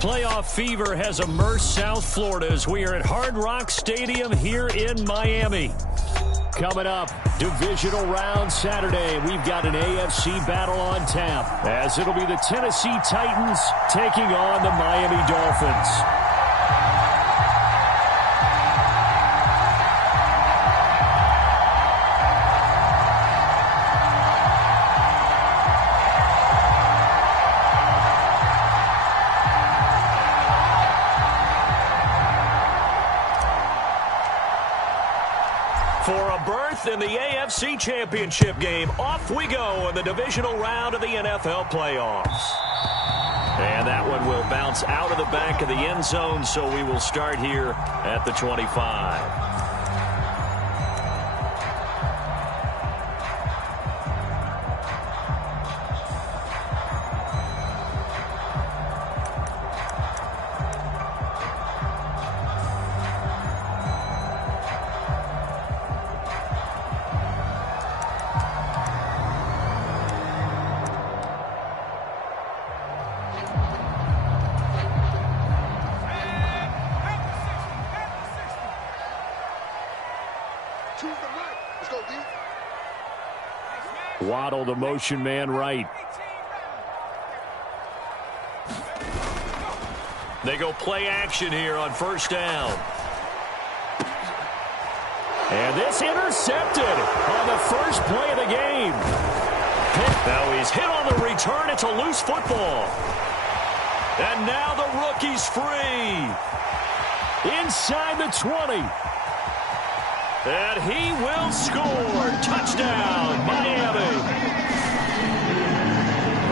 Playoff fever has immersed South Florida as we are at Hard Rock Stadium here in Miami. Coming up, divisional round Saturday. We've got an AFC battle on tap as it'll be the Tennessee Titans taking on the Miami Dolphins. For a berth in the AFC Championship game, off we go in the divisional round of the NFL playoffs. And that one will bounce out of the back of the end zone, so we will start here at the 25. Waddle, the motion man right. They go play action here on first down. And this intercepted on the first play of the game. Now he's hit on the return. It's a loose football. And now the rookie's free. Inside the 20. And he will score. Touchdown, Miami.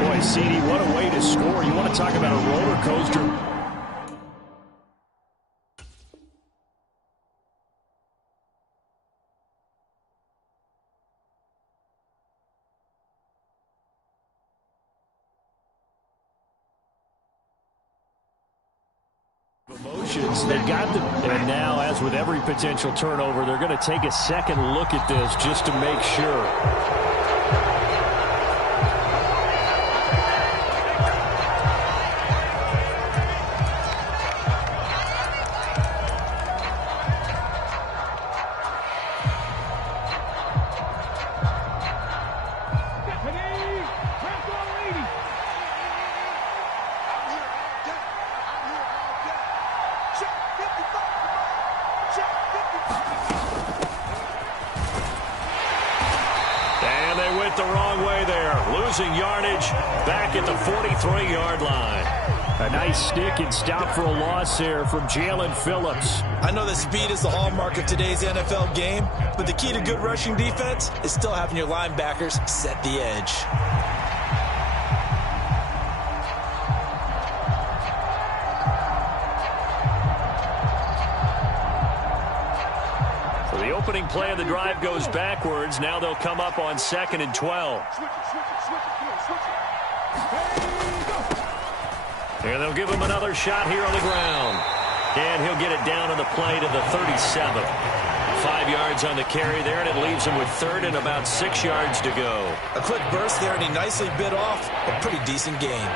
Boy, CD, what a way to score. You want to talk about a roller coaster. Emotions, they got them. And now, as with every potential turnover, they're going to take a second look at this just to make sure. The wrong way there, losing yardage back at the 43-yard line. A nice stick and stop for a loss there from Jalen Phillips. I know that speed is the hallmark of today's NFL game, but the key to good rushing defense is still having your linebackers set the edge. The opening play of the drive goes backwards. Now they'll come up on 2nd and 12. And they'll give him another shot here on the ground. And he'll get it down on the play to the 37. 5 yards on the carry there, and it leaves him with 3rd and about 6 yards to go. A quick burst there, and he nicely bit off a pretty decent gain.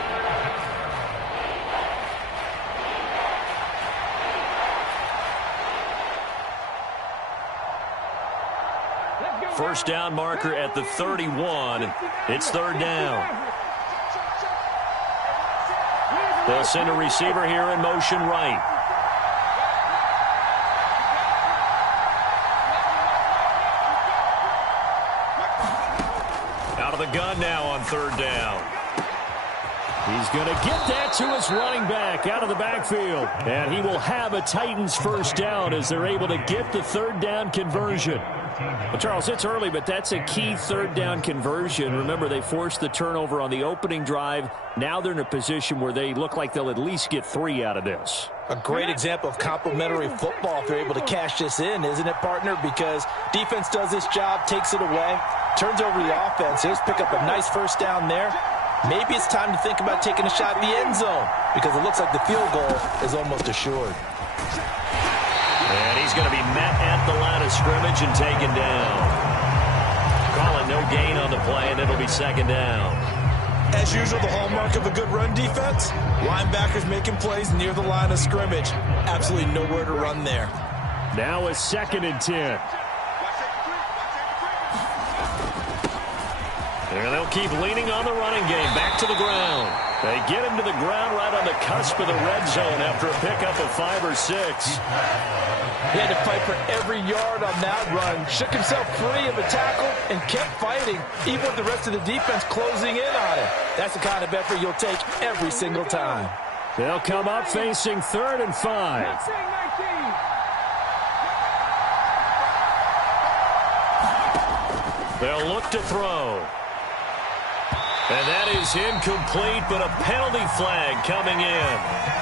First down marker at the 31. It's 3rd down. They'll send a receiver here in motion right. Out of the gun now on 3rd down. He's going to get that to his running back out of the backfield. And he will have a Titans first down as they're able to get the 3rd down conversion. Well, Charles, it's early, but that's a key 3rd down conversion. Remember, they forced the turnover on the opening drive. Now they're in a position where they look like they'll at least get 3 out of this. A great example of complementary football if they're able to cash this in, isn't it, partner? Because defense does this job, takes it away, turns over the offense. Here's pick up a nice first down there. Maybe it's time to think about taking a shot at the end zone because it looks like the field goal is almost assured. And he's going to be met at the line of scrimmage and taken down. Calling no gain on the play, and it'll be 2nd down. As usual, the hallmark of a good run defense, linebackers making plays near the line of scrimmage. Absolutely nowhere to run there. Now a 2nd and 10. And they'll keep leaning on the running game. Back to the ground. They get him to the ground right on the cusp of the red zone after a pickup of 5 or 6. He had to fight for every yard on that run. Shook himself free of a tackle and kept fighting, even with the rest of the defense closing in on him. That's the kind of effort you'll take every single time. They'll come up facing 3rd and 5. They'll look to throw. And that is incomplete, but a penalty flag coming in.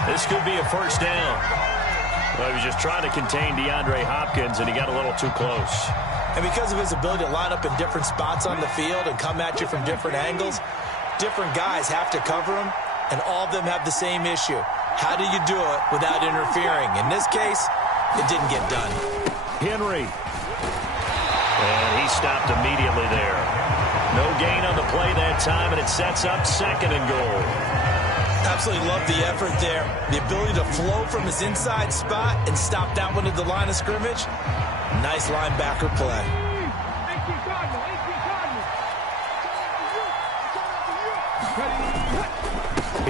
This could be a 1st down. Well, he was just trying to contain DeAndre Hopkins, and he got a little too close. And because of his ability to line up in different spots on the field and come at you from different angles, different guys have to cover him, and all of them have the same issue. How do you do it without interfering? In this case, it didn't get done. Henry. And he stopped immediately there. No gain on the play that time, and it sets up 2nd and goal. Absolutely love the effort there. The ability to flow from his inside spot and stop that one at the line of scrimmage. Nice linebacker play.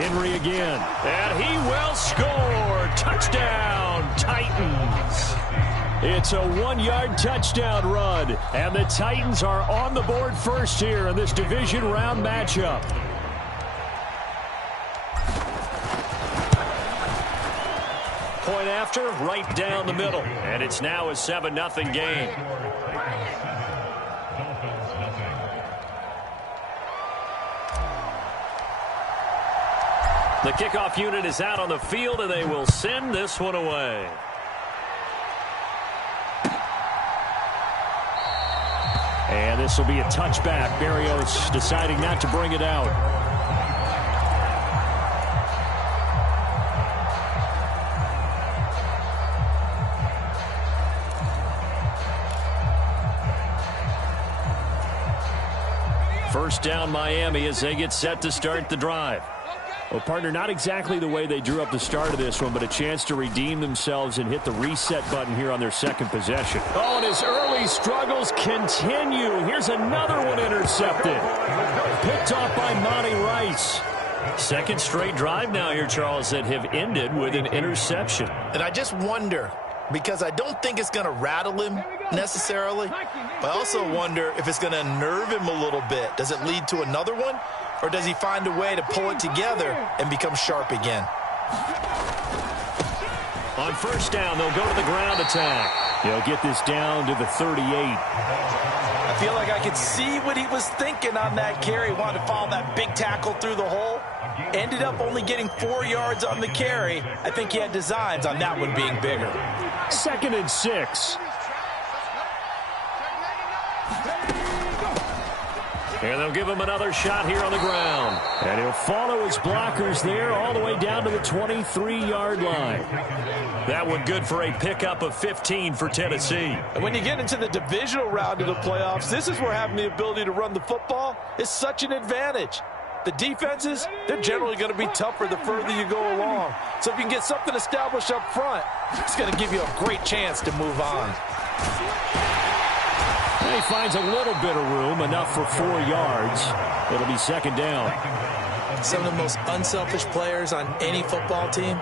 Henry again. And he will score. Touchdown, Titans. It's a 1-yard touchdown run, and the Titans are on the board first here in this division round matchup. Point after, right down the middle, and it's now a 7-0 game. The kickoff unit is out on the field, and they will send this one away. And this will be a touchback. Barrios deciding not to bring it out. First down Miami as they get set to start the drive. Well, partner, not exactly the way they drew up the start of this one, but a chance to redeem themselves and hit the reset button here on their 2nd possession. Oh, and his early struggles continue. Here's another one intercepted. Picked off by Monty Rice. 2nd straight drive now here, Charles, that have ended with an interception. And I just wonder, because I don't think it's going to rattle him necessarily, but I also wonder if it's going to unnerve him a little bit. Does it lead to another one? Or does he find a way to pull it together and become sharp again? On 1st down, they'll go to the ground attack. They'll get this down to the 38. I feel like I could see what he was thinking on that carry. Wanted to follow that big tackle through the hole. Ended up only getting 4 yards on the carry. I think he had designs on that one being bigger. 2nd and 6. And they'll give him another shot here on the ground. And he'll follow his blockers there all the way down to the 23-yard line. That one good for a pickup of 15 for Tennessee. And when you get into the divisional round of the playoffs, this is where having the ability to run the football is such an advantage. The defenses, they're generally going to be tougher the further you go along. So if you can get something established up front, it's going to give you a great chance to move on. And he finds a little bit of room, enough for 4 yards. It'll be 2nd down. Some of the most unselfish players on any football team,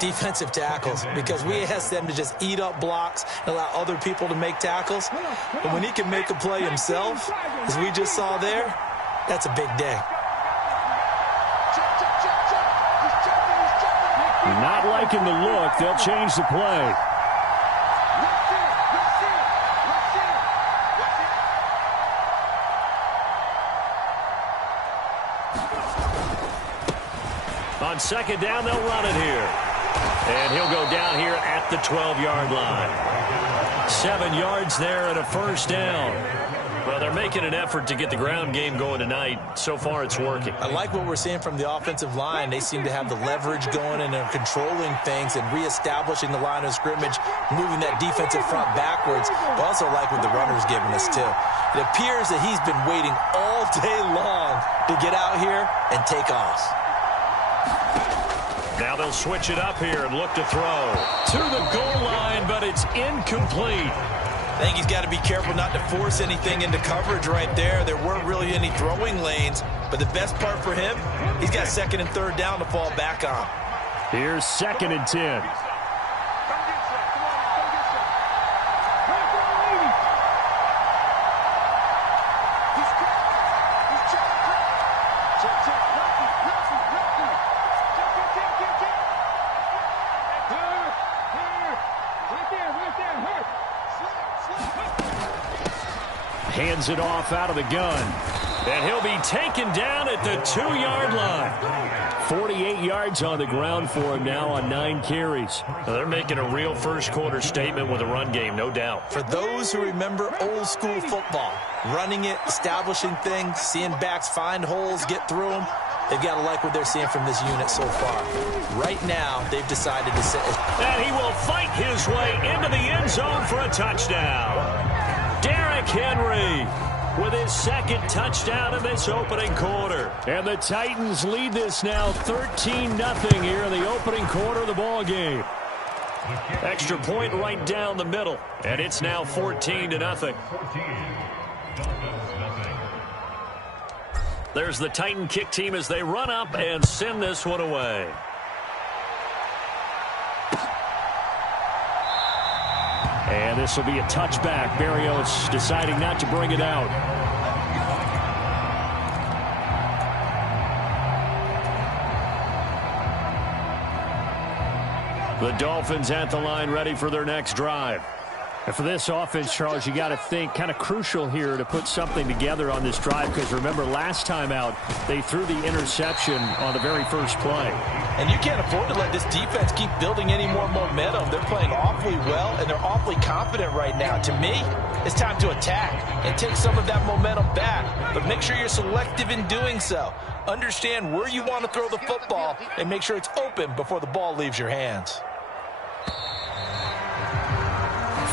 defensive tackles, because we ask them to just eat up blocks and allow other people to make tackles. But when he can make a play himself, as we just saw there, that's a big day. Not liking the look. They'll change the play. On 2nd down, they'll run it here. And he'll go down here at the 12-yard line. 7 yards there and a 1st down. Well, they're making an effort to get the ground game going tonight. So far, it's working. I like what we're seeing from the offensive line. They seem to have the leverage going and they're controlling things and reestablishing the line of scrimmage, moving that defensive front backwards. But also like what the runner's giving us, too. It appears that he's been waiting all all day long to get out here and take off. Now they'll switch it up here and look to throw. To the goal line, but it's incomplete. I think he's got to be careful not to force anything into coverage right there. There weren't really any throwing lanes, but the best part for him, he's got second and third down to fall back on. Here's 2nd and 10. Hands it off out of the gun. And he'll be taken down at the 2-yard line. 48 yards on the ground for him now on 9 carries. Now they're making a real first-quarter statement with a run game, no doubt. For those who remember old-school football, running it, establishing things, seeing backs find holes, get through them, they've got to like what they're seeing from this unit so far. Right now, they've decided to sit. And he will fight his way into the end zone for a touchdown. Derrick Henry with his 2nd touchdown in this opening quarter. And the Titans lead this now 13-0 here in the opening quarter of the ball game. Extra point right down the middle, and it's now 14-0. There's the Titan kick team as they run up and send this one away. And this will be a touchback. Berrios deciding not to bring it out. The Dolphins at the line ready for their next drive. And for this offense, Charles, you got to think kind of crucial here to put something together on this drive, because remember last time out they threw the interception on the very first play. And you can't afford to let this defense keep building any more momentum. They're playing awfully well, and they're awfully confident right now. To me, it's time to attack and take some of that momentum back. But make sure you're selective in doing so. Understand where you want to throw the football and make sure it's open before the ball leaves your hands.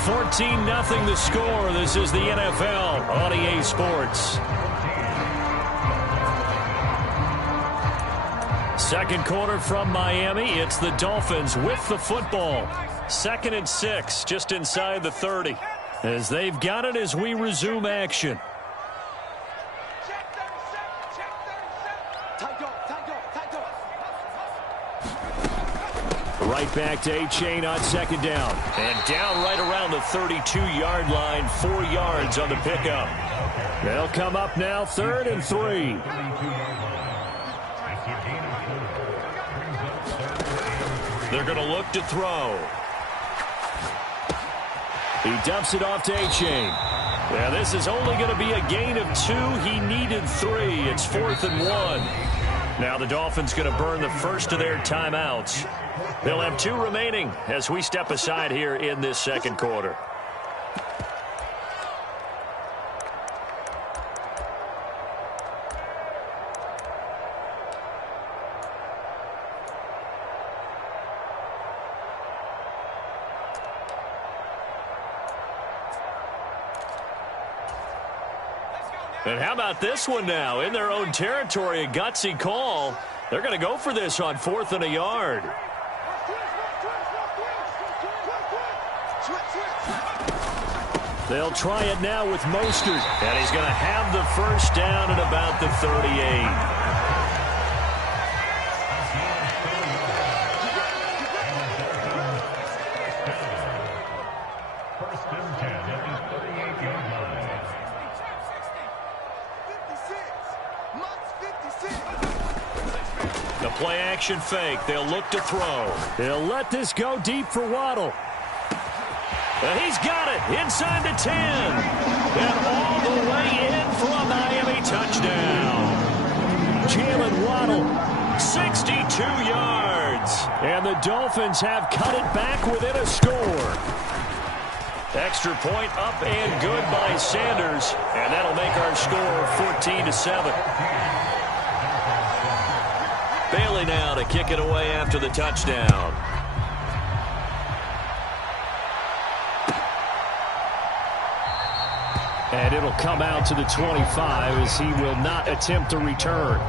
14-0 the score. This is the NFL on EA Sports. Second quarter from Miami. It's the Dolphins with the football. 2nd and 6, just inside the 30. As they've got it as we resume action. Right back to A-Chain on 2nd down. And down right around the 32-yard line, 4 yards on the pickup. They'll come up now 3rd and 3. They're going to look to throw. He dumps it off to A-Chain. Yeah, this is only going to be a gain of 2. He needed 3. It's 4th and 1. Now the Dolphins going to burn the first of their timeouts. They'll have 2 remaining as we step aside here in this second quarter. And how about this one now? In their own territory, a gutsy call. They're going to go for this on 4th and a yard. They'll try it now with Mostert. And he's going to have the first down at about the 38. Play action fake. They'll look to throw. They'll let this go deep for Waddle. And he's got it inside the 10. And all the way in for a Miami touchdown. Jalen Waddle, 62 yards. And the Dolphins have cut it back within a score. Extra point up and good by Sanders. And that'll make our score 14-7. Bailey now to kick it away after the touchdown. And it'll come out to the 25 as he will not attempt to return.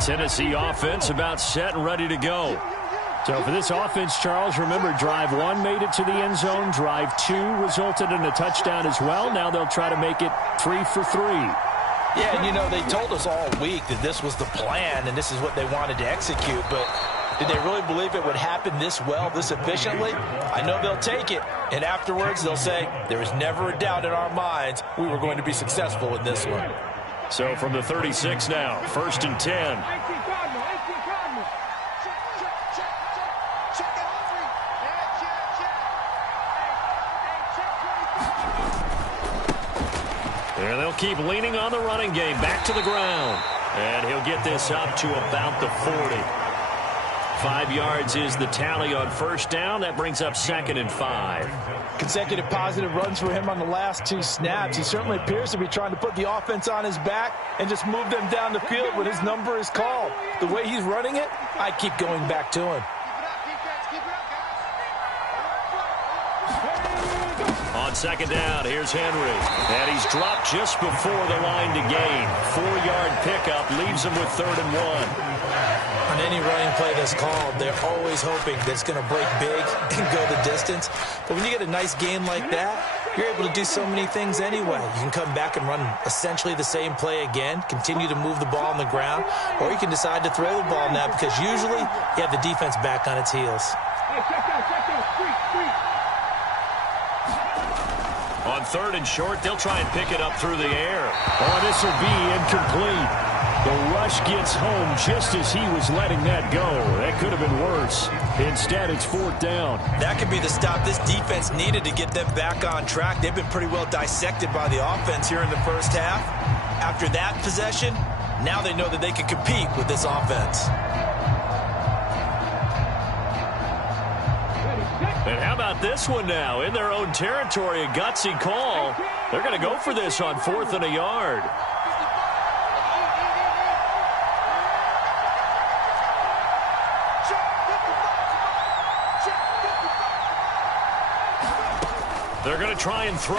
Tennessee offense about set and ready to go. So for this offense, Charles, remember, drive 1 made it to the end zone. Drive 2 resulted in a touchdown as well. Now they'll try to make it 3 for 3. Yeah, and you know, they told us all week that this was the plan and this is what they wanted to execute, but did they really believe it would happen this well, this efficiently? I know they'll take it, and afterwards they'll say, there was never a doubt in our minds we were going to be successful in this one. So from the 36 now, 1st and 10. And they'll keep leaning on the running game. Back to the ground. And he'll get this up to about the 40. 5 yards is the tally on 1st down. That brings up 2nd and 5. Consecutive positive runs for him on the last 2 snaps. He certainly appears to be trying to put the offense on his back and just move them down the field when his number is called. The way he's running it, I keep going back to him. On 2nd down, here's Henry. And he's dropped just before the line to gain. 4-yard pickup leaves him with 3rd and 1. On any running play that's called, they're always hoping that it's going to break big and go the distance. But when you get a nice gain like that, you're able to do so many things anyway. You can come back and run essentially the same play again, continue to move the ball on the ground, or you can decide to throw the ball now because usually you have the defense back on its heels. On 3rd and short, they'll try and pick it up through the air. Oh, this will be incomplete. The rush gets home just as he was letting that go. That could have been worse. Instead, it's 4th down. That could be the stop this defense needed to get them back on track. They've been pretty well dissected by the offense here in the 1st half. After that possession, now they know that they can compete with this offense. And how about this one now? In their own territory, a gutsy call. They're going to go for this on 4th and a yard. They're going to try and throw.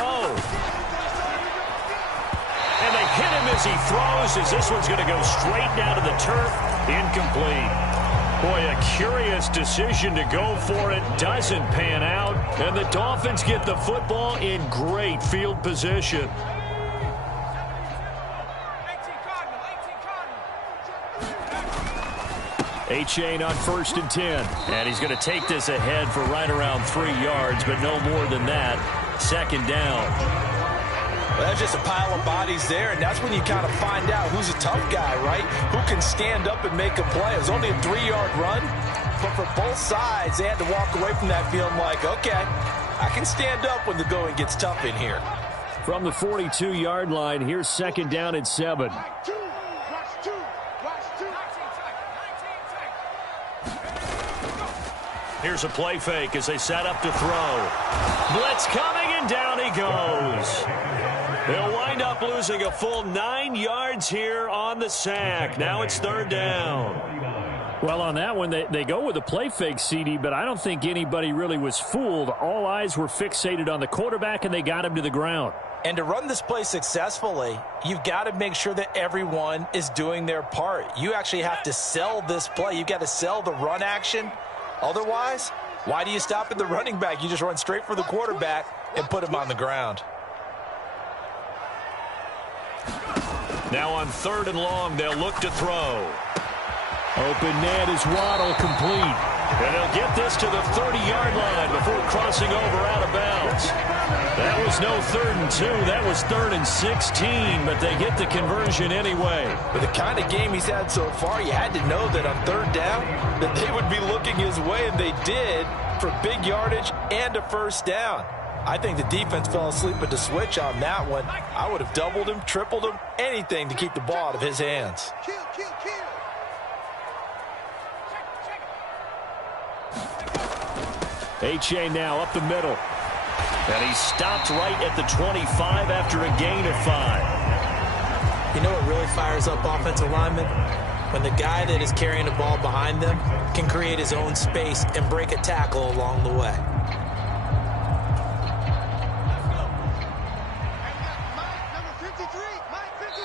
And they hit him as he throws, as this one's going to go straight down to the turf. Incomplete. Boy, a curious decision to go for it. Doesn't pan out. And the Dolphins get the football in great field position. A-Chain on 1st and 10. And he's going to take this ahead for right around 3 yards, but no more than that. 2nd down. Well, that's just a pile of bodies there, and that's when you kind of find out who's a tough guy, right? Who can stand up and make a play. It was only a 3-yard run, but for both sides, they had to walk away from that feeling like, okay, I can stand up when the going gets tough in here. From the 42-yard line, here's 2nd down and 7. Here's a play fake as they set up to throw. Blitz coming, and down he goes. They'll wind up losing a full 9 yards here on the sack. Now it's 3rd down. Well, on that one, they go with a play fake, CD, but I don't think anybody really was fooled. All eyes were fixated on the quarterback, and they got him to the ground. And to run this play successfully, you've got to make sure that everyone is doing their part. You actually have to sell this play. You've got to sell the run action. Otherwise, why do you stop at the running back? You just run straight for the quarterback and put him on the ground. Now on 3rd and long, they'll look to throw. Open net is Waddle, complete. And they'll get this to the 30-yard line before crossing over out of bounds. That was no 3rd and 2. That was 3rd and 16, but they get the conversion anyway. With the kind of game he's had so far, you had to know that on 3rd down that they would be looking his way, and they did, for big yardage and a 1st down. I think the defense fell asleep at the switch on that one. I would have doubled him, tripled him, anything to keep the ball out of his hands. A-Chain now up the middle. And he stopped right at the 25 after a gain of 5. You know what really fires up offensive linemen? When the guy that is carrying the ball behind them can create his own space and break a tackle along the way.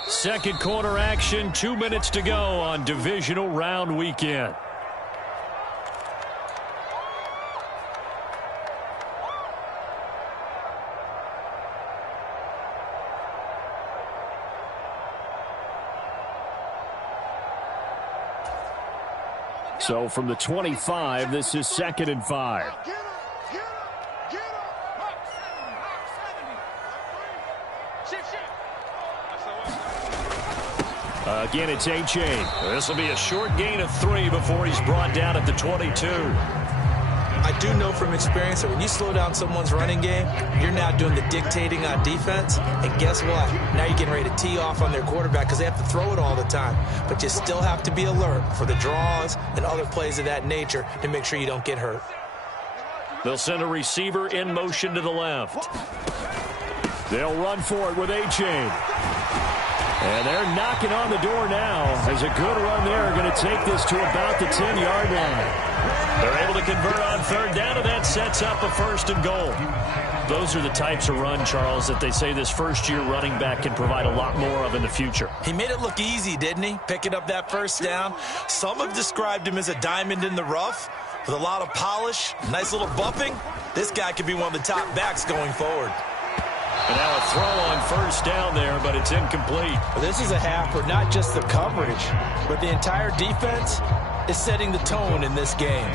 Second quarter action, 2 minutes to go on divisional round weekend. So from the 25, this is 2nd and 5. Again, it's A-Chain. This will be a short gain of 3 before he's brought down at the 22. I do know from experience that when you slow down someone's running game, you're now doing the dictating on defense. And guess what? Now you're getting ready to tee off on their quarterback because they have to throw it all the time. But you still have to be alert for the draws and other plays of that nature to make sure you don't get hurt. They'll send a receiver in motion to the left. They'll run for it with A-Chain. And they're knocking on the door now as a good run there going to take this to about the 10-yard line. They're able to convert on 3rd down, and that sets up a 1st and goal. Those are the types of run, Charles, that they say this first-year running back can provide a lot more of in the future. He made it look easy, didn't he? Picking up that 1st down. Some have described him as a diamond in the rough with a lot of polish, nice little bumping. This guy could be one of the top backs going forward. And now a throw on 1st down there, but it's incomplete. Well, this is a half where not just the coverage, but the entire defense is setting the tone in this game.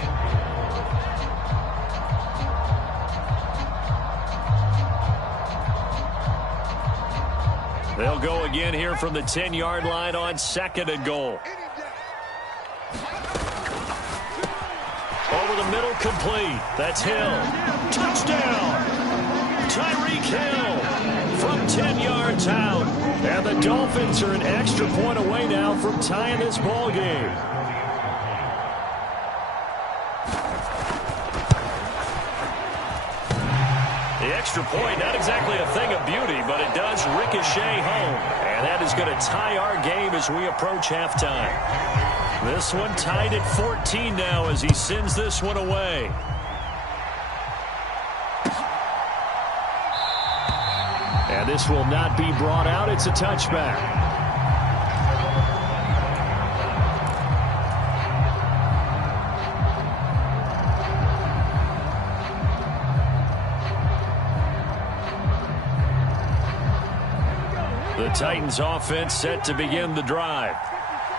They'll go again here from the 10-yard line on 2nd and goal. Over the middle, complete. That's Hill. Touchdown! Tyreek Hill from 10 yards out. And the Dolphins are an extra point away now from tying this ball game. The extra point, not exactly a thing of beauty, but it does ricochet home. And that is going to tie our game as we approach halftime. This one tied at 14 now as he sends this one away. And this will not be brought out. It's a touchback. The Titans offense set to begin the drive.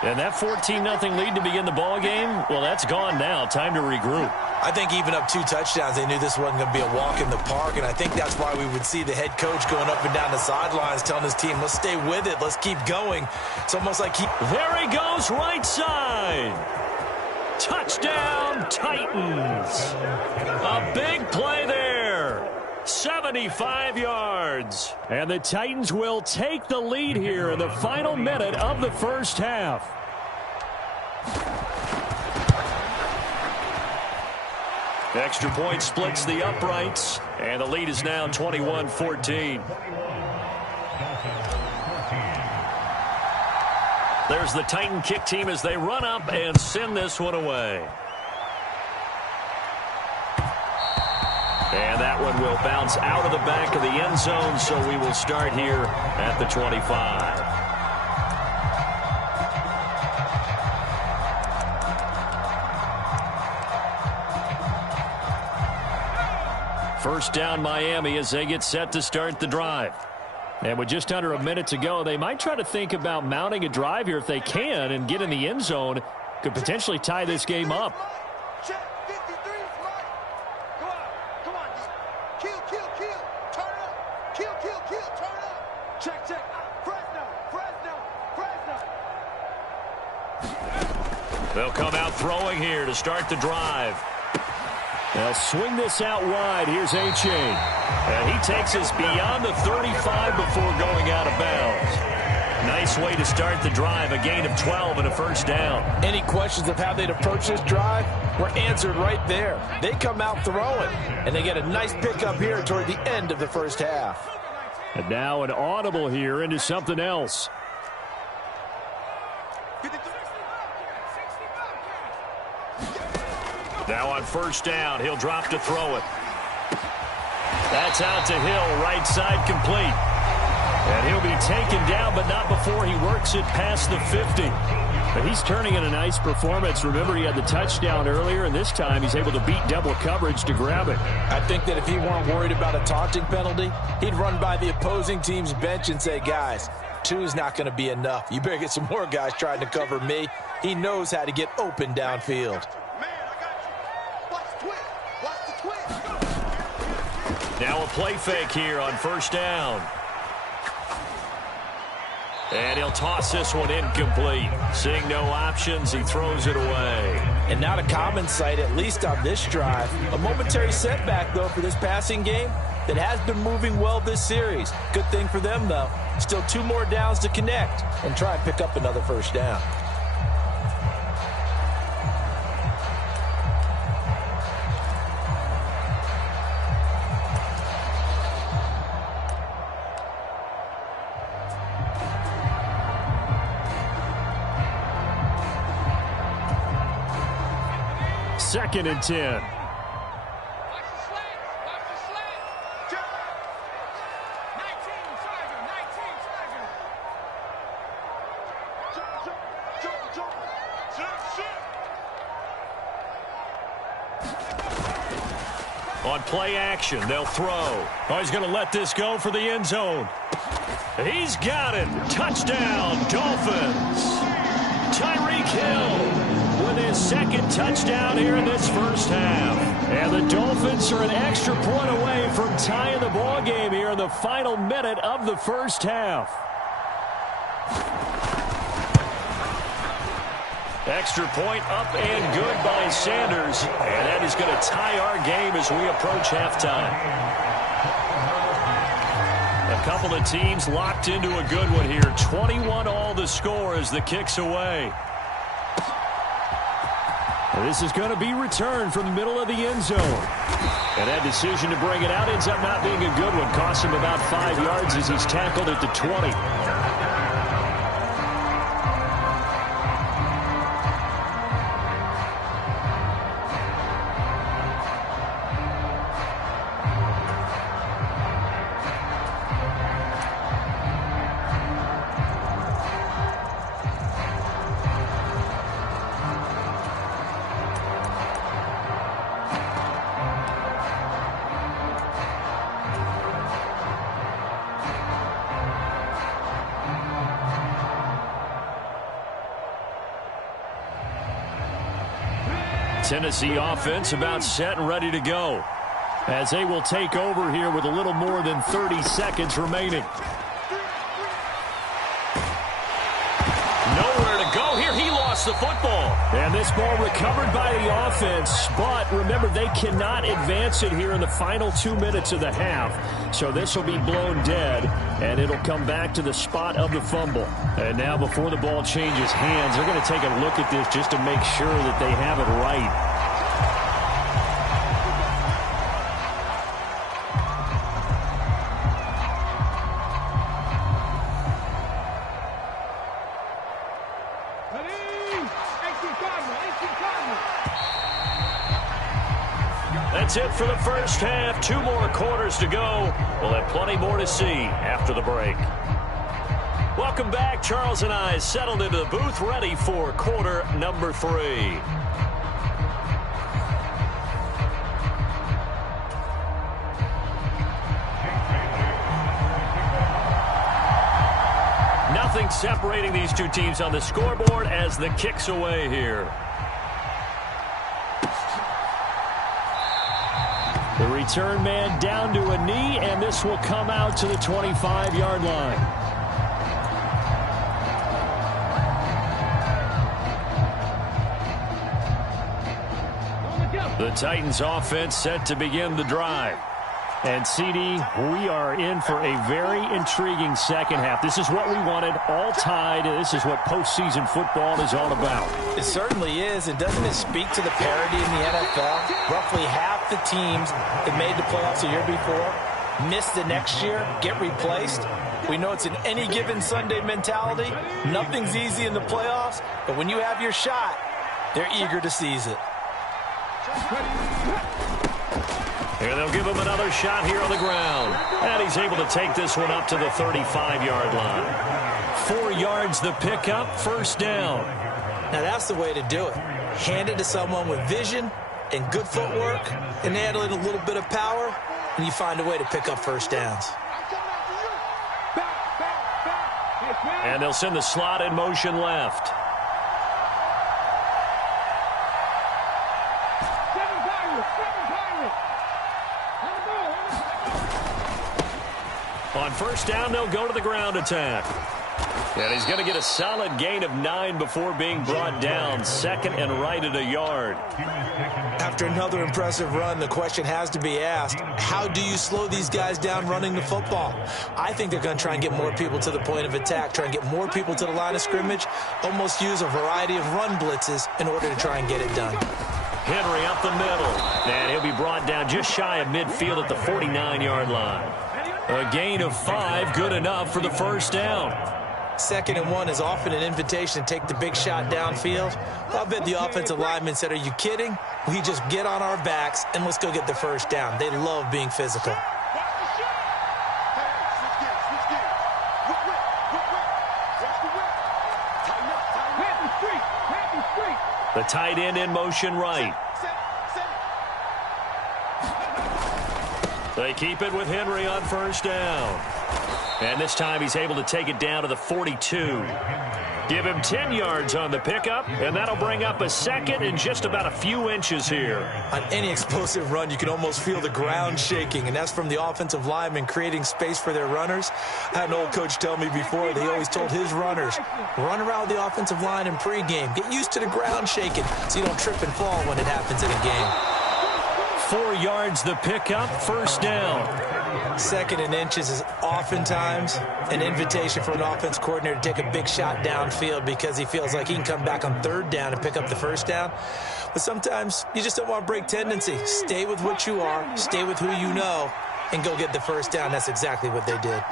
And that 14-0 lead to begin the ball game, well, that's gone now. Time to regroup. I think even up 2 touchdowns, they knew this wasn't going to be a walk in the park, and I think that's why we would see the head coach going up and down the sidelines telling his team, let's stay with it, let's keep going. It's almost like There he goes, right side. Touchdown, Titans. A big play there. 75 yards. And the Titans will take the lead here in the final minute of the first half. Extra point splits the uprights, and the lead is now 21-14. There's the Titan kick team as they run up and send this one away. And that one will bounce out of the back of the end zone, so we will start here at the 25. First down, Miami, as they get set to start the drive. And with just under a minute to go, they might try to think about mounting a drive here if they can and get in the end zone. Could potentially tie this game up. Check 53, Smart. Go out. Come on. Just kill. Turn up. Kill. Turn up. Check. Fresno. They'll come out throwing here to start the drive. They'll swing this out wide. Here's A-Chain. And he takes us beyond the 35 before going out of bounds. Nice way to start the drive, a gain of 12 and a first down. Any questions of how they'd approach this drive were answered right there. They come out throwing, and they get a nice pickup here toward the end of the first half. And now an audible here into something else. Now on first down, he'll drop to throw it. That's out to Hill, right side complete. And he'll be taken down, but not before he works it past the 50. But he's turning in a nice performance. Remember, he had the touchdown earlier, and this time he's able to beat double coverage to grab it. I think that if he weren't worried about a taunting penalty, he'd run by the opposing team's bench and say, guys, 2's not going to be enough. You better get some more guys trying to cover me. He knows how to get open downfield. Now a play fake here on first down. And he'll toss this one incomplete. Seeing no options, he throws it away. And not a common sight, at least on this drive. A momentary setback, though, for this passing game that has been moving well this series. Good thing for them, though. Still 2 more downs to connect and try and pick up another first down. Second and 10. On play action, they'll throw. Oh, he's going to let this go for the end zone. He's got it. Touchdown, Dolphins. Tyreek Hill with his second touchdown here in this first half. And the Dolphins are an extra point away from tying the ball game here in the final minute of the first half. Extra point up and good by Sanders. And that is going to tie our game as we approach halftime. A couple of teams locked into a good one here. 21-all the score as the kick's away. And this is going to be returned from the middle of the end zone. And that decision to bring it out ends up not being a good one. Cost him about 5 yards as he's tackled at the 20. Tennessee offense about set and ready to go as they will take over here with a little more than 30 seconds remaining. Nowhere to go here. He lost the football. And this ball recovered by the offense, but remember, they cannot advance it here in the final 2 minutes of the half. So this will be blown dead, and it'll come back to the spot of the fumble. And now before the ball changes hands, they're going to take a look at this just to make sure that they have it right. That's it for the first half. 2 more quarters to go. We'll have plenty more to see after the break. Welcome back. Charles and I settled into the booth, ready for quarter number 3. Nothing separating these two teams on the scoreboard as the kick's away here. The return man down to a knee, and this will come out to the 25-yard line. The Titans offense set to begin the drive. And, CD, we are in for a very intriguing second half. This is what we wanted, all tied. This is what postseason football is all about. It certainly is, and doesn't it speak to the parity in the NFL? Roughly half the teams that made the playoffs a year before miss the next year, get replaced. We know it's an any given Sunday mentality. Nothing's easy in the playoffs, but when you have your shot, they're eager to seize it. And they'll give him another shot here on the ground. And he's able to take this one up to the 35-yard line. 4 yards the pickup, first down. Now that's the way to do it. Hand it to someone with vision and good footwork, and add in a little bit of power, and you find a way to pick up first downs. And they'll send the slot in motion left. On first down, they'll go to the ground attack. And he's going to get a solid gain of 9 before being brought down. Second and right at a yard. After another impressive run, the question has to be asked, how do you slow these guys down running the football? I think they're going to try and get more people to the point of attack, try and get more people to the line of scrimmage, almost use a variety of run blitzes in order to try and get it done. Henry up the middle. And he'll be brought down just shy of midfield at the 49-yard line. A gain of 5, good enough for the first down. 2nd and 1 is often an invitation to take the big shot downfield. I bet the offensive lineman said, are you kidding? We just get on our backs and let's go get the first down. They love being physical. The tight end in motion right. They keep it with Henry on first down. And this time he's able to take it down to the 42. Give him 10 yards on the pickup, and that'll bring up a second in just about a few inches here. On any explosive run, you can almost feel the ground shaking, and that's from the offensive linemen creating space for their runners. I had an old coach tell me before, they always told his runners, run around the offensive line in pregame. Get used to the ground shaking so you don't trip and fall when it happens in a game. 4 yards the pickup, first down. 2nd and inches is oftentimes an invitation for an offense coordinator to take a big shot downfield because he feels like he can come back on 3rd down and pick up the first down. But sometimes you just don't want to break tendency. Stay with what you are, stay with who you know, and go get the first down. That's exactly what they did.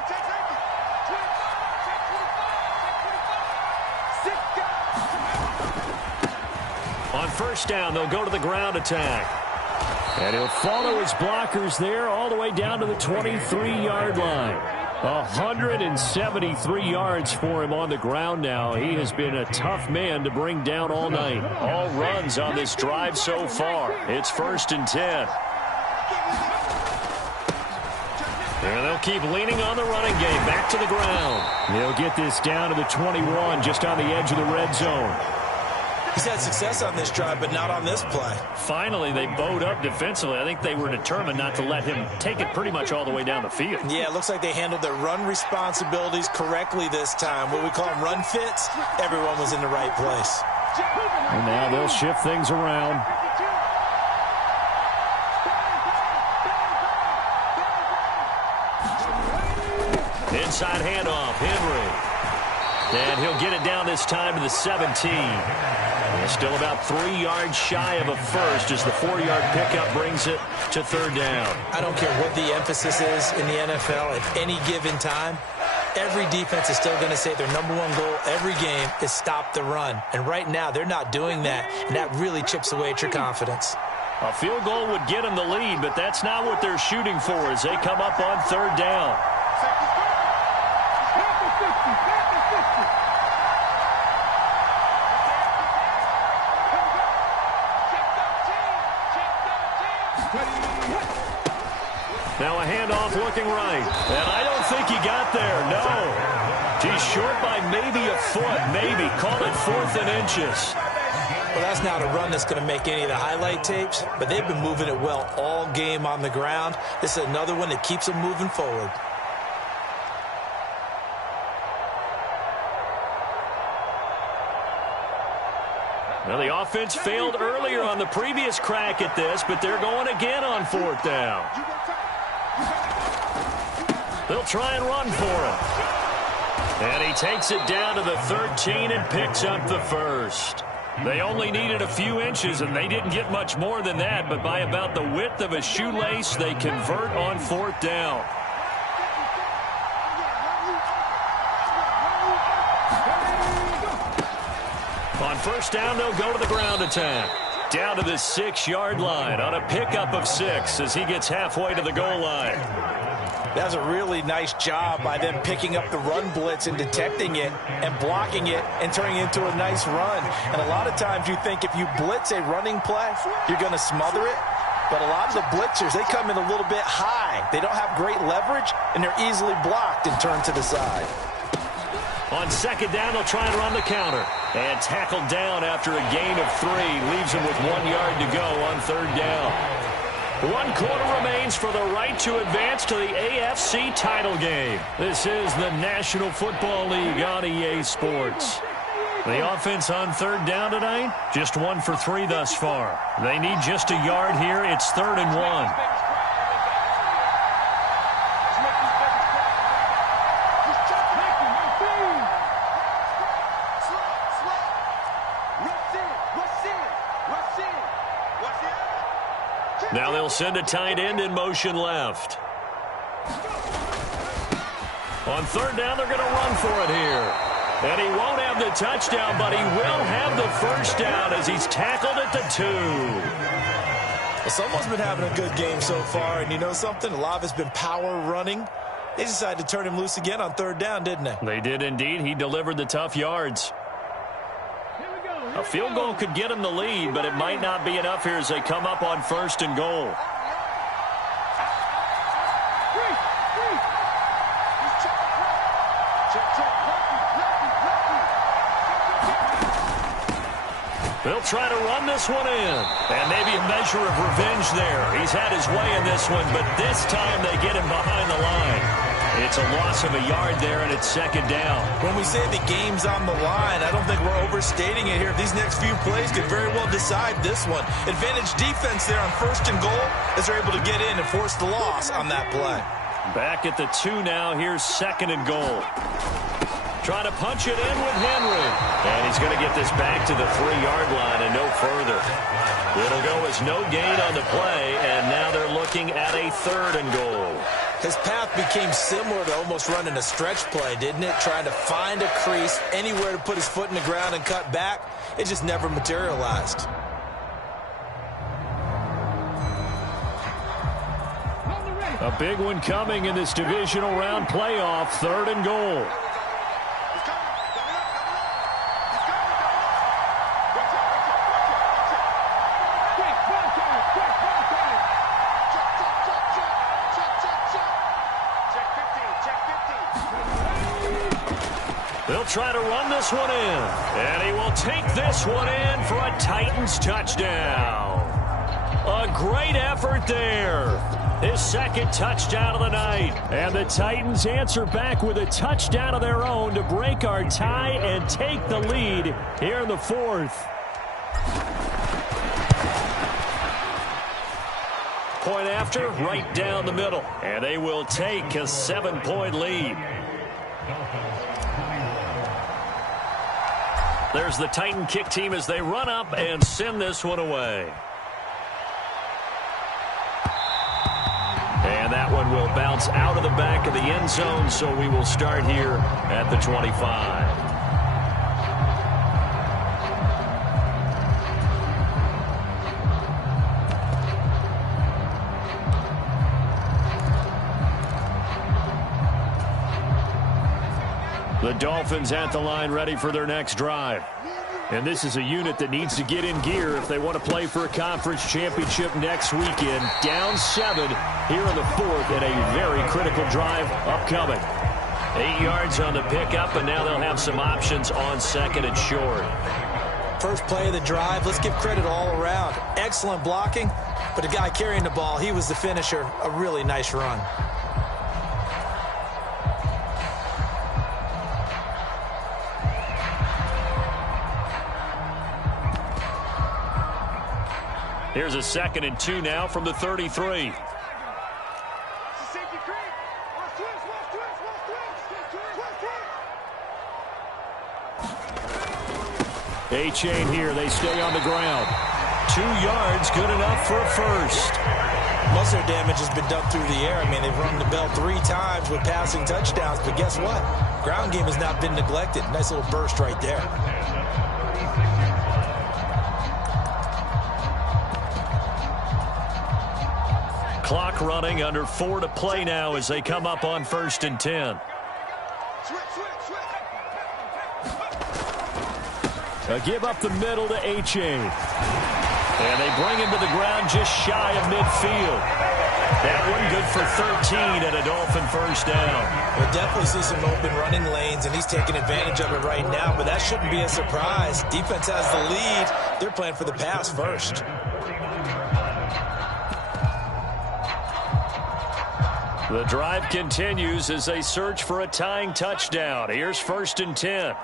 On first down, they'll go to the ground attack. And he'll follow his blockers there all the way down to the 23-yard line. 173 yards for him on the ground now. He has been a tough man to bring down all night. All runs on this drive so far. It's 1st and 10. And they'll keep leaning on the running game. Back to the ground. He'll get this down to the 21, just on the edge of the red zone. He's had success on this drive, but not on this play. Finally, they bowed up defensively. I think they were determined not to let him take it pretty much all the way down the field. Yeah, it looks like they handled their run responsibilities correctly this time. What we call them run fits, everyone was in the right place. And now they'll shift things around. Inside handoff, Henry. And he'll get it down this time to the 17. Still about 3 yards shy of a first as the 4-yard pickup brings it to 3rd down. I don't care what the emphasis is in the NFL at any given time. Every defense is still going to say their #1 goal every game is stop the run. And right now they're not doing that, and that really chips away at your confidence. A field goal would get them the lead, but that's not what they're shooting for as they come up on 3rd down. Now a handoff looking right. And I don't think he got there. No. He's short by maybe a foot. Maybe. Call it 4th and inches. Well, that's not a run that's going to make any of the highlight tapes, but they've been moving it well all game on the ground. This is another one that keeps them moving forward. Well, the offense failed earlier on the previous crack at this, but they're going again on 4th down. They'll try and run for it. And he takes it down to the 13 and picks up the first. They only needed a few inches, and they didn't get much more than that, but by about the width of a shoelace, they convert on 4th down. On 1st down, they'll go to the ground attack. Down to the 6-yard line on a pickup of 6 as he gets halfway to the goal line. That's a really nice job by them picking up the run blitz and detecting it and blocking it and turning it into a nice run. And a lot of times you think if you blitz a running play, you're going to smother it. But a lot of the blitzers, they come in a little bit high. They don't have great leverage, and they're easily blocked and turned to the side. On 2nd down, they'll try and run the counter. And tackled down after a gain of 3. Leaves him with 1 yard to go on 3rd down. 1 quarter remains for the right to advance to the AFC title game. This is the National Football League on EA Sports. The offense on 3rd down tonight, just 1 for 3 thus far. They need just a yard here. It's 3rd and 1. Now they'll send a tight end in motion left. On 3rd down, they're going to run for it here. And he won't have the touchdown, but he will have the 1st down as he's tackled at the 2. Well, someone's been having a good game so far, and you know something? A lot of it's been power running. They decided to turn him loose again on 3rd down, didn't they? They did indeed. He delivered the tough yards. A field goal could get him the lead, but it might not be enough here as they come up on 1st and goal. They'll try to run this one in. And maybe a measure of revenge there. He's had his way in this one, but this time they get him behind the line. It's a loss of a yard there, and it's 2nd down. When we say the game's on the line, I don't think we're overstating it here. These next few plays could very well decide this one. Advantage defense there on 1st and goal as they're able to get in and force the loss on that play. Back at the 2 now. Here's 2nd and goal. Trying to punch it in with Henry. And he's going to get this back to the 3-yard line and no further. It'll go as no gain on the play, and now they're looking at a 3rd and goal. His path became similar to almost running a stretch play, didn't it? Trying to find a crease, anywhere to put his foot in the ground and cut back. It just never materialized. A big one coming in this divisional round playoff. 3rd and goal. They'll try to run this one in. And he will take this one in for a Titans touchdown. A great effort there. His 2nd touchdown of the night. And the Titans answer back with a touchdown of their own to break our tie and take the lead here in the 4th. Point after, right down the middle. And they will take a 7-point lead. There's the Titan kick team as they run up and send this one away. And that one will bounce out of the back of the end zone, so we will start here at the 25. The Dolphins at the line ready for their next drive. And this is a unit that needs to get in gear if they want to play for a conference championship next weekend. Down 7 here in the 4th and a very critical drive upcoming. 8 yards on the pickup, and now they'll have some options on 2nd and short. First play of the drive, let's give credit all around. Excellent blocking, but the guy carrying the ball, he was the finisher. A really nice run. Here's a 2nd and 2 now from the 33. A-chain here. They stay on the ground. 2 yards, good enough for a first. Most of their damage has been done through the air. I mean, they've rung the bell 3 times with passing touchdowns, but guess what? Ground game has not been neglected. Nice little burst right there. Clock running, under 4 to play now as they come up on 1st and 10. A give up the middle to A-chain. And they bring him to the ground just shy of midfield. That one good for 13 and a Dolphin first down. We'll definitely see some open running lanes, and he's taking advantage of it right now, but that shouldn't be a surprise. Defense has the lead. They're playing for the pass first. The drive continues as they search for a tying touchdown. Here's 1st and 10.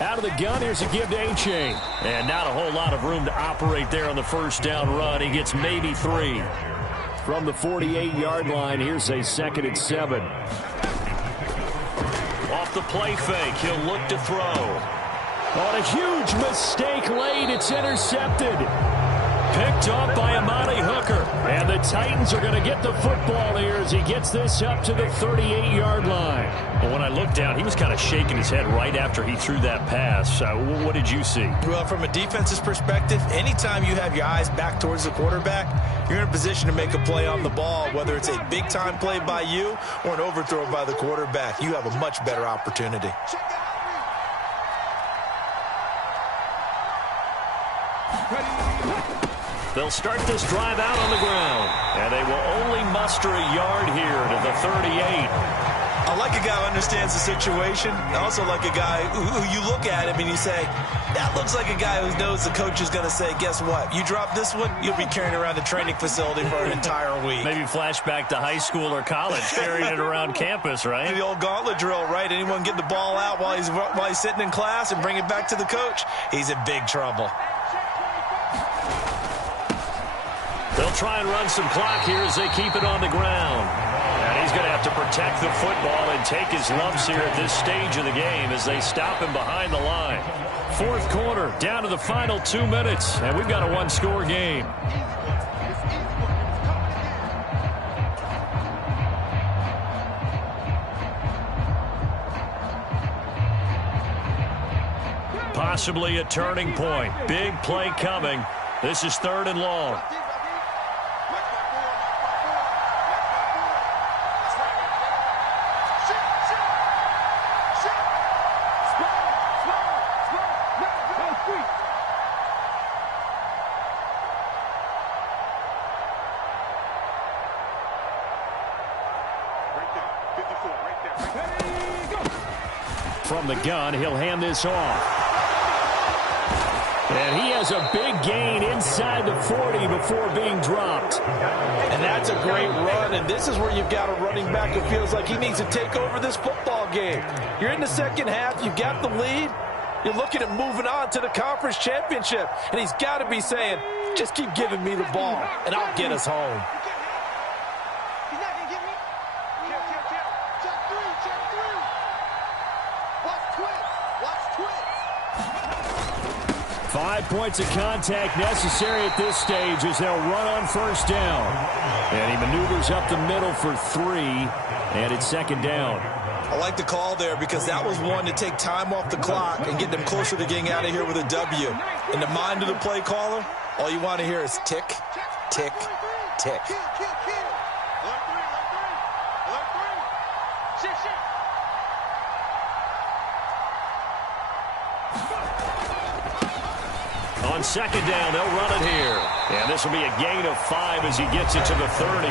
Out of the gun, here's a give to A-chain. And not a whole lot of room to operate there on the first down run. He gets maybe 3. From the 48-yard line, here's a 2nd and 7. Off the play fake, he'll look to throw. On a huge mistake late, it's intercepted. Picked up by Amani Hooker. And the Titans are going to get the football here as he gets this up to the 38-yard line. Well, when I looked down, he was kind of shaking his head right after he threw that pass. What did you see? Well, from a defense's perspective, anytime you have your eyes back towards the quarterback, you're in a position to make a play on the ball, whether it's a big-time play by you or an overthrow by the quarterback. You have a much better opportunity. They'll start this drive out on the ground, and they will only muster a yard here to the 38. I like a guy who understands the situation. I also like a guy who you look at him and you say, that looks like a guy who knows the coach is going to say, guess what? You drop this one, you'll be carrying around the training facility for an entire week. Maybe flashback to high school or college, carrying it around campus, right? The old gauntlet drill, right? Anyone get the ball out while he's sitting in class and bring it back to the coach, he's in big trouble. They'll try and run some clock here as they keep it on the ground. And he's going to have to protect the football and take his lumps here at this stage of the game as they stop him behind the line. 4th quarter, down to the final 2 minutes, and we've got a 1-score game. Possibly a turning point. Big play coming. This is 3rd and long. From the gun, he'll hand this off. And he has a big gain inside the 40 before being dropped. And that's a great run, and this is where you've got a running back who feels like he needs to take over this football game. You're in the second half, you've got the lead, you're looking at moving on to the conference championship, and he's got to be saying, just keep giving me the ball, and I'll get us home. 5 points of contact necessary at this stage as they'll run on 1st down. And he maneuvers up the middle for 3, and it's 2nd down. I like the call there because that was one to take time off the clock and get them closer to getting out of here with a W. In the mind of the play caller, all you want to hear is tick, tick, tick. On 2nd down, they'll run it here. And this will be a gain of 5 as he gets it to the 30.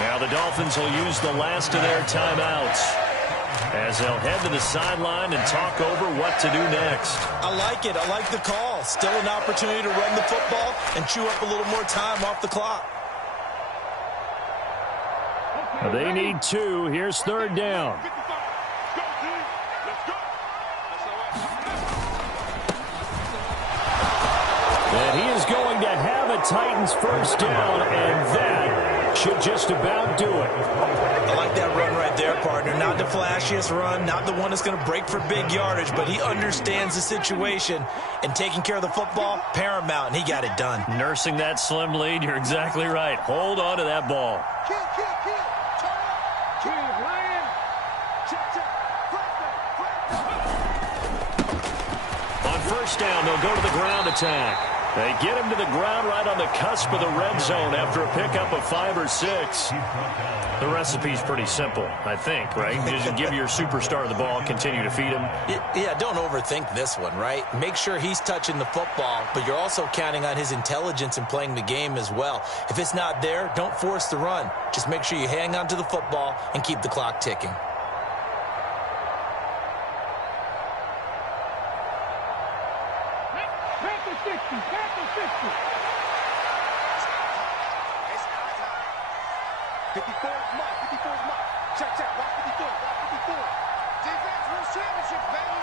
Now the Dolphins will use the last of their timeouts as they'll head to the sideline and talk over what to do next. I like it. I like the call. Still an opportunity to run the football and chew up a little more time off the clock. They need 2. Here's 3rd down. And he is going to have a Titans first down, and that should just about do it. I like that run right there, partner. Not the flashiest run, not the one that's going to break for big yardage, but he understands the situation, and taking care of the football, paramount, and he got it done. Nursing that slim lead, you're exactly right. Hold on to that ball. Kill, kill, kill. Turn up. Kill, Ryan. Check, check. On first down, they'll go to the ground attack. They get him to the ground right on the cusp of the red zone after a pickup of 5 or 6. The recipe's pretty simple, I think, right? Just give your superstar the ball, continue to feed him. Yeah, don't overthink this one, right? Make sure he's touching the football, but you're also counting on his intelligence in playing the game as well. If it's not there, don't force the run. Just make sure you hang on to the football and keep the clock ticking. Check, check. Block 54. Block 54. Defense wins championships, baby.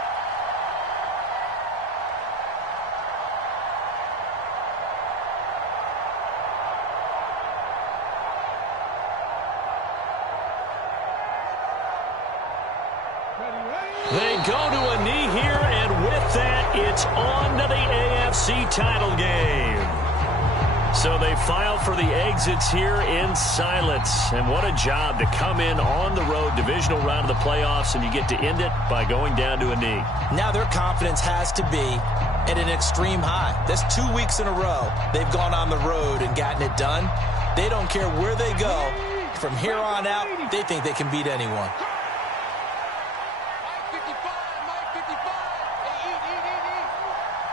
They go to a knee here, and with that, it's on to the AFC title game. So they file for the exits here in silence. And what a job to come in on the road, divisional round of the playoffs, and you get to end it by going down to a knee. Now their confidence has to be at an extreme high. That's 2 weeks in a row they've gone on the road and gotten it done. They don't care where they go. From here on out, they think they can beat anyone. Mike 55, Mike 55. Hey, eat.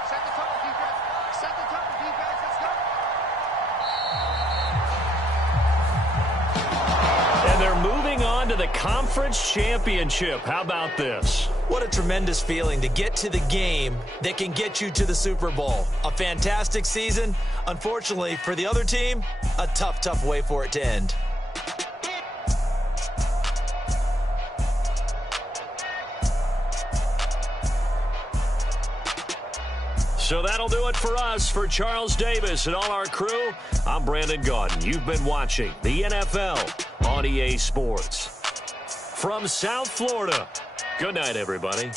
Set the tone, defense. Set the tone, defense. Let's go. And they're moving on to the conference championship. How about this? What a tremendous feeling to get to the game that can get you to the Super Bowl. A fantastic season. Unfortunately, for the other team, a tough way for it to end. So that'll do it for us. For Charles Davis and all our crew, I'm Brandon Gaudin. You've been watching the NFL on EA Sports. From South Florida, good night, everybody.